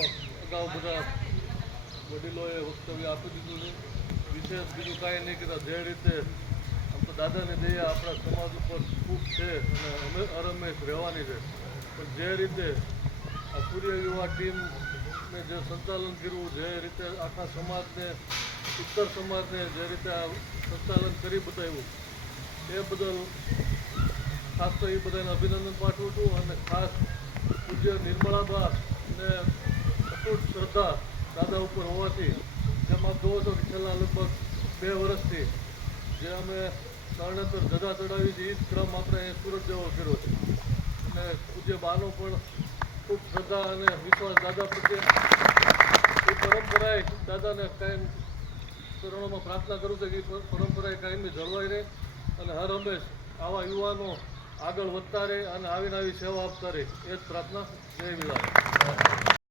અગાઉ બધા વડીલોએ વક્તવ્ય આપી દીધું છે. વિશેષ બીજું કાંઈ નહીં કીધા જે રીતે આમ તો દાદાની દયા આપણા સમાજ ઉપર ખૂબ છે અને અરમેશ રહેવાની છે. પણ જે રીતે આ સૂર્ય યુવા ટીમને જે સંચાલન કર્યું, જે રીતે આખા સમાજને, ઉત્તર સમાજને જે રીતે આ સંચાલન કરી બતાવ્યું, એ બદલ ખાસ તો એ બધાને અભિનંદન પાઠવું છું અને ખાસ પૂજ્ય નિર્મળાબા અતૂટ શ્રદ્ધા દાદા ઉપર હોવાથી જેમાં જોવો છો કે છેલ્લા લગભગ બે વર્ષથી જે અમે તરણેતર ધજા ચડાવી છે એ જ ક્રમ આપણે સુરત જેવો કર્યો છે. અને પૂજ્ય બાનો પણ ખૂબ શ્રદ્ધા અને વિશ્વાસ દાદા પ્રત્યે. એ પરંપરાએ દાદાને કાયમ ચરણોમાં પ્રાર્થના કરું છું કે એ પર- પરંપરાએ કાયમી જળવાઈ રહે અને હર હંમેશ આવા યુવાનો આગળ વધતા રહે અને આવી સેવા આપતા રહે. એ જ પ્રાર્થના. જય વિલાસ